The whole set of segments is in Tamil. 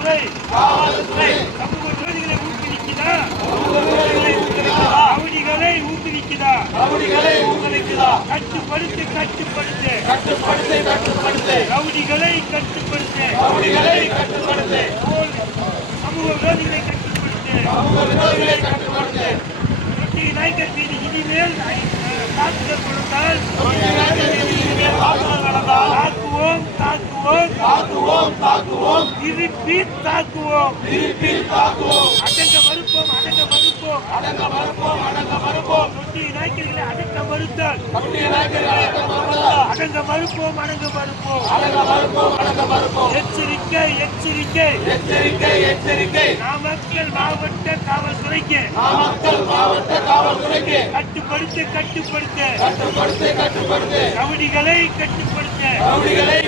காவல்துறை சமூக விரோதிகளை ஊக்குவிக்குதா? ரவுடிகளை ஊக்குவிக்குதா? கட்டுப்படுத்து ரவுடிகளை கட்டுப்படுத்து சமூக விரோதிகளை கட்டுப்படுத்து ரொட்டி நாய்க்கர் மீது இனிமேல் தாக்குதல் கொடுத்தால் தாக்குவோம் திருப்பி தாக்குவோம் அடங்க மறுப்போம் ரொட்டி நாய்க்கர்களை அடங்க மறுத்தால் அடங்க மறுப்போம் எச்சரிக்கை நாமக்கல் மாவட்ட காவல்துறைக்கு கட்டுப்படுத்து ரவுடிகளை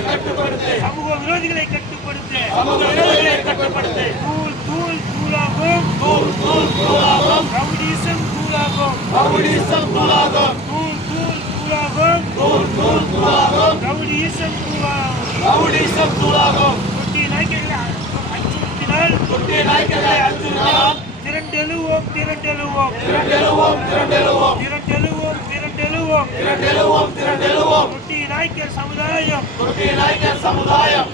கட்டுப்படுத்து சமூக விரோதிகளை கட்டுப்படுத்து தூளாகும் ரவுடிசம் தூளாகும் ரவுடிசம் தூளாகும் குட்டி நாய்களை அச்சுறுத்தினால் திரண்டெழுவோம் குட்டி நாய்க்கர் சமுதாயம்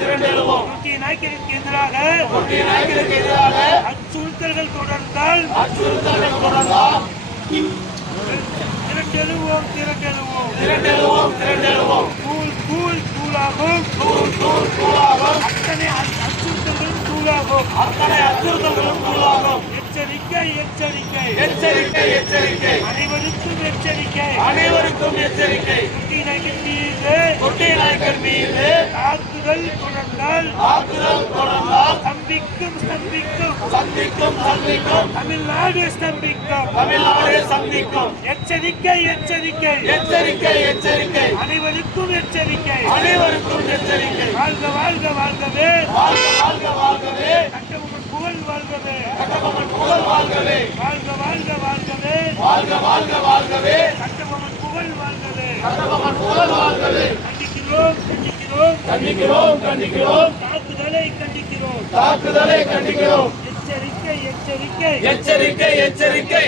திரண்டெழுவோம் குட்டி நாய்க்கருக்கு எதிராக அச்சுறுத்தல்கள் தொடர்ந்தால் திரண்டெழுவோம் தூளாகும் அத்தனை அச்சுறுத்தல்களும் தூளாகும் எச்சரிக்கை அனைவருக்கும் எச்சரிக்கை குட்டி நாய்க்கர் மீது தாக்குதல் தொடர்ந்தால் ஸ்தம்பிக்கும் தமிழ்நாடு ஸ்தம்பிக்கும் எச்சரிக்கை அனைவருக்கும் எச்சரிக்கை வாழ்கவே கட்டபொம்மன் புகழ் வாழ்கவே கட்டபொம்மன் புகழ் வாழ்கவே கண்டிக்கிறோம் தாக்குதலை கண்டிக்கிறோம் எச்சரிக்கை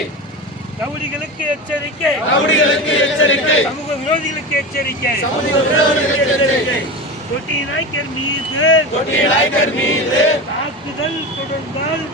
ரவுடிகளுக்கு எச்சரிக்கை சமூக விரோதிகளுக்கு எச்சரிக்கை கொட்டி நாய்க்கர் மீது தாக்குதல் தொடர்ந்தால்